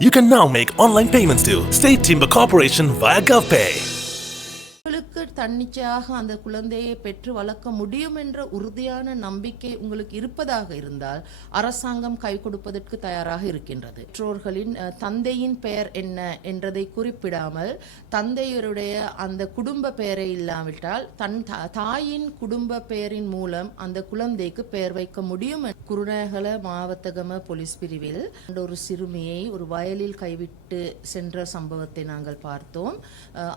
You can now make online payments to State Timber Corporation via GovPay. தன்னிச்சையாக அந்த குழந்தையை பெற்று வளர்க்க முடியும் என்ற உறுதியான நம்பிக்கை உங்களுக்கு இருப்பதாக இருந்தால் அரசாங்கம் கை கொடுப்பதற்கு தயாராக இருக்கின்றது. பெற்றோர்களின் தந்தையின் பெயர் என்ன என்றதை குறிப்பிடாமல் தந்தையருடைய அந்த குடும்ப பெயரை இல்லாவிட்டால் தன் தா- தாயின் குடும்ப பெயரின் மூலம் அந்த குழந்தைக்கு பெயர் வைக்க முடியும் என. குருநகல மாவத்தகம போலீஸ் பிரிவில் ஒரு சிறுமியை ஒரு வயலில் கைவிட்டு சென்ற சம்பவத்தை நாங்கள் பார்த்தோம்.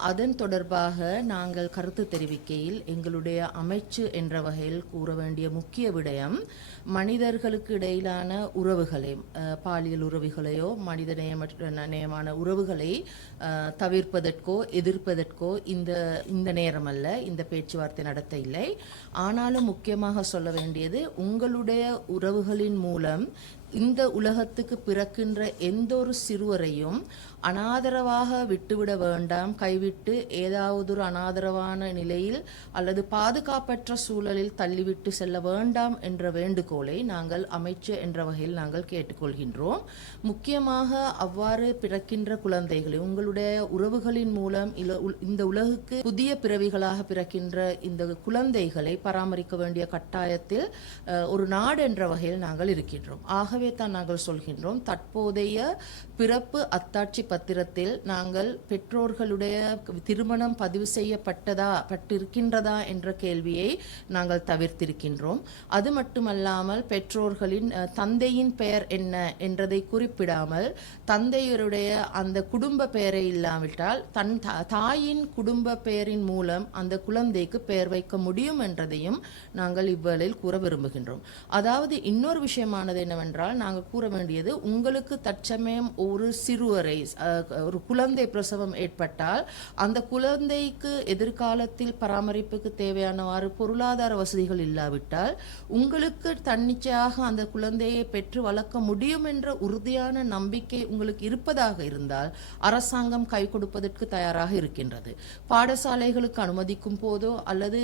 அதன் தொடர்பாக நாங்கள் கருத்து தெரிவிக்கையில் எங்களுடைய அமைச்சு என்ற வகையில் கூற வேண்டிய முக்கிய விடயம் மனிதர்களுக்கு இடையிலான உறவுகளை பாலியல் உறவுகளையோ மனித நேயமற்ற நேயமான உறவுகளை தவிர்ப்பதற்கோ எதிர்ப்பதற்கோ இந்த இந்த நேரம் அல்ல இந்த பேச்சுவார்த்தை நடத்த இல்லை ஆனாலும் முக்கியமாக சொல்ல வேண்டியது உங்களுடைய உறவுகளின் மூலம் இந்த உலகத்துக்கு பிறக்கின்ற எந்த ஒரு சிறுவரையும் அனாதரவாக விட்டுவிட வேண்டாம். கைவிட்டு ஏதாவது ஒரு அனாதரவான நிலையில் அல்லது பாதுகாப்பற்ற சூழலில் தள்ளிவிட்டு செல்ல வேண்டாம் என்ற வேண்டுகோளை நாங்கள் அமைச்சு என்ற வகையில் நாங்கள் கேட்டுக்கொள்கின்றோம். முக்கியமாக அவ்வாறு பிறக்கின்ற குழந்தைகளை உங்களுடைய உறவுகளின் மூலம் இல- இந்த உலகுக்கு புதிய பிறவிகளாக பிறக்கின்ற இந்த குழந்தைகளை பராமரிக்க வேண்டிய கட்டாயத்தில் ஒரு நாடு என்ற வகையில் நாங்கள் இருக்கின்றோம். ஆகவே தான் நாங்கள் சொல்கின்றோம். தற்போதைய பிறப்பு அத்தாட்சி பத்திரத்தில் நாங்கள் பெற்றோர்களுடைய திருமணம் பதிவு செய்யப்பட்டதா பட்டிருக்கின்றதா என்ற கேள்வியை நாங்கள் தவிர்த்திருக்கின்றோம். அது மட்டுமல்லாமல் பெற்றோர்களின் தந்தையின் பெயர் என்ன என்றதை குறிப்பிடாமல் தந்தையருடைய அந்த குடும்ப பெயரை இல்லாவிட்டால் தன் தா- தாயின் குடும்ப பெயரின் மூலம் அந்த குழந்தைக்கு பெயர் வைக்க முடியும் என்றதையும் நாங்கள் இவ்வேளையில் கூற விரும்புகின்றோம். அதாவது இன்னொரு விஷயமானது என்னவென்றால் நாங்கள் கூற வேண்டியது உங்களுக்கு தற்சமயம் ஒரு சிறுவரை ஒரு குழந்தை பிரசவம் ஏற்பட்டால் அந்த குழந்தைக்கு எதிர்காலத்தில் பராமரிப்புக்கு தேவையானவாறு பொருளாதார வசதிகள் இல்லாவிட்டால் உங்களுக்கு தன்னிச்சையாக அந்த குழந்தையை பெற்று வளர்க்க முடியும் என்ற உறுதியான நம்பிக்கை உங்களுக்கு இருப்பதாக இருந்தால் அரசாங்கம் கை கொடுப்பதற்கு தயாராக இருக்கின்றது. பாடசாலைகளுக்கு அனுமதிக்கும் போதோ அல்லது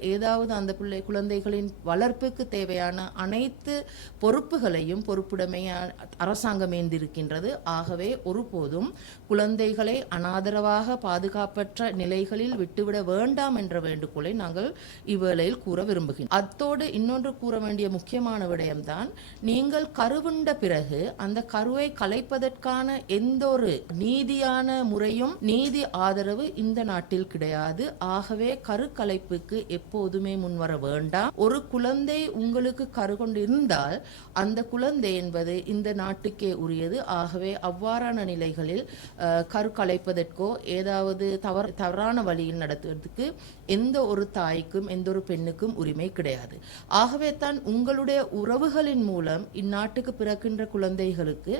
ஏதாவது அந்த பிள்ளை குழந்தைகளின் வளர்ப்புக்கு தேவையான அனைத்து பொறுப்புகளையும் பொறுப்புடைமையா அரசாங்கம் ஏந்திருக்கின்றது. ஆகவே ஒருபோதும் குழந்தைகளை அனாதரவாக பாதுகாப்பற்ற நிலைகளில் விட்டுவிட வேண்டாம் என்ற வேண்டுகோளை நாங்கள் இவ்வேளையில் கூற விரும்புகிறோம் அத்தோடு இன்னொன்று கூற வேண்டிய முக்கியமான விடயம்தான் நீங்கள் கருவுண்ட பிறகு அந்த கருவை கலைப்பதற்கான எந்த ஒரு நீதியான முறையும் நீதி ஆதரவு இந்த நாட்டில் கிடையாது. ஆகவே கரு கலைப்புக்கு எப்போதுமே முன்வர வேண்டாம். ஒரு குழந்தை உங்களுக்கு கரு கொண்டு இருந்தால் அந்த குழந்தை குழந்தை என்பது இந்த நாட்டுக்கே உரியது. ஆகவே அவ்வாறான நிலைகளில் கருக்கலைப்பதற்கோ ஏதாவது தவறு தவறான வழியில் நடத்துவதற்கு எந்த ஒரு தாய்க்கும் எந்த ஒரு பெண்ணுக்கும் உரிமை கிடையாது. ஆகவே தான் உங்களுடைய உறவுகளின் மூலம் இந்நாட்டுக்கு பிறக்கின்ற குழந்தைகளுக்கு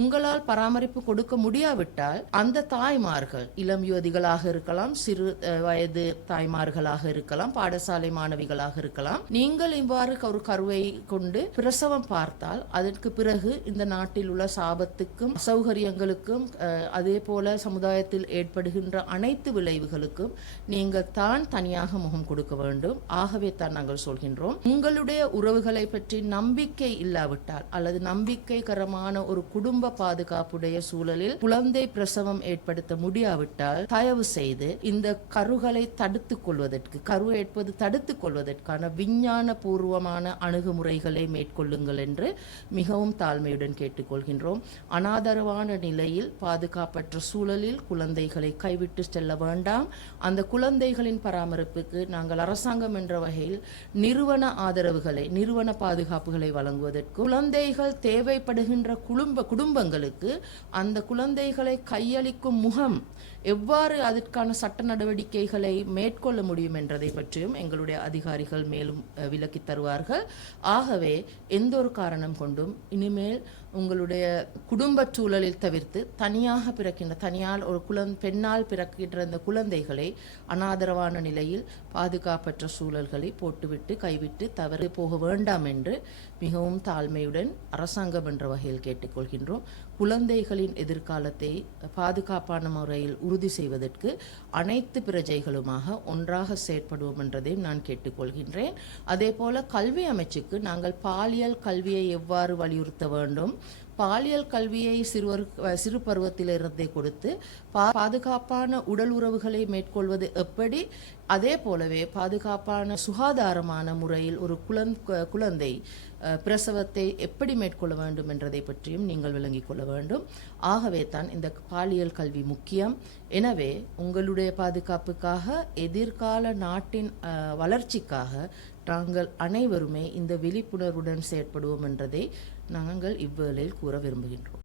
உங்களால் பராமரிப்பு கொடுக்க முடியாவிட்டால் அந்த தாய்மார்கள் இளம் யுவதிகளாக இருக்கலாம் சிறு வயது தாய்மார்களாக இருக்கலாம் பாடசாலை மாணவிகளாக இருக்கலாம் நீங்கள் இவ்வாறு ஒரு கருவை கொண்டு பிரசவம் பார்த்தால் அதற்கு பிறகு இந்த நாட்டில் உள்ள சாபத்துக்கும் அசௌகரியங்களுக்கும் அதே போல சமுதாயத்தில் ஏற்படுகின்ற அனைத்து விளைவுகளுக்கும் நீங்கள் தான் தனியாக முகம் கொடுக்க வேண்டும். ஆகவே தான் நாங்கள் சொல்கின்றோம் உங்களுடைய உறவுகளை பற்றி நம்பிக்கை இல்லாவிட்டால் அல்லது நம்பிக்கைகரமான ஒரு குடும்ப பாதுகாப்புடைய சூழலில் குழந்தை பிரசவம் ஏற்படுத்த முடியாவிட்டால் தயவு செய்து இந்த கருகளை தடுத்துக் கொள்வதற்கு கரு ஏற்பது தடுத்துக் கொள்வதற்கான விஞ்ஞான பூர்வமான அணுகுமுறைகளை மேற்கொள்ளுங்கள் என்று மிகவும் தாழ்மையுடன் கேட்டுக்கொள்கின்றோம். அனாதரவான நிலையில் பாதுகாப்பற்ற சூழலில் குழந்தைகளை கைவிட்டு செல்ல வேண்டாம். அந்த குழந்தைகளின் பராமரிப்புக்கு நாங்கள் அரசாங்கம் என்ற வகையில் நிறுவன ஆதரவுகளை நிறுவன பாதுகாப்புகளை வழங்குவதற்கு குழந்தைகள் தேவைப்படுகின்ற குடும்ப குடும்பங்களுக்கு அந்த குழந்தைகளை கையளிக்கும் முகம் எவ்வாறு அதற்கான சட்ட நடவடிக்கைகளை மேற்கொள்ள முடியும் என்றதை பற்றியும் எங்களுடைய அதிகாரிகள் மேலும் அஹ், தருவார்கள். ஆகவே எந்த ஒரு காரணம் കൊണ്ടും. ഇനിമേൽ உங்களுடைய குடும்ப சூழலில் தவிர்த்து தனியாக பிறக்கின்ற தனியால் ஒரு குழந் பெண்ணால் பிறக்கின்ற இந்த குழந்தைகளை அனாதரவான நிலையில் பாதுகாப்பற்ற சூழல்களை போட்டுவிட்டு கைவிட்டு தவறு போக வேண்டாம் என்று மிகவும் தாழ்மையுடன் அரசாங்கம் என்ற வகையில் கேட்டுக்கொள்கின்றோம். குழந்தைகளின் எதிர்காலத்தை பாதுகாப்பான முறையில் உறுதி செய்வதற்கு அனைத்து பிரஜைகளுமாக ஒன்றாக செயற்படுவோம் என்றதையும் நான் கேட்டுக்கொள்கின்றேன். அதே போல கல்வி அமைச்சுக்கு நாங்கள் பாலியல் கல்வியை எவ்வாறு வலியுறுத்த வேண்டும்? பாலியல் கல்வியை சிறுவர் சிறு பருவத்திலிருந்தே கொடுத்து பா- பாதுகாப்பான உடல் உறவுகளை மேற்கொள்வது எப்படி? அதே போலவே பாதுகாப்பான சுகாதாரமான முறையில் ஒரு குழந் குழந்தை பிரசவத்தை எப்படி மேற்கொள்ள வேண்டும் என்றதை பற்றியும் நீங்கள் விளங்கிக் கொள்ள வேண்டும். ஆகவே தான் இந்த பாலியல் கல்வி முக்கியம். எனவே உங்களுடைய பாதுகாப்புக்காக எதிர்கால நாட்டின் வளர்ச்சிக்காக நாங்கள் அனைவருமே இந்த விழிப்புணர்வுடன் செயற்படுவோம் என்றதை நாங்கள் இவ்வேளையில் கூற விரும்புகின்றோம்.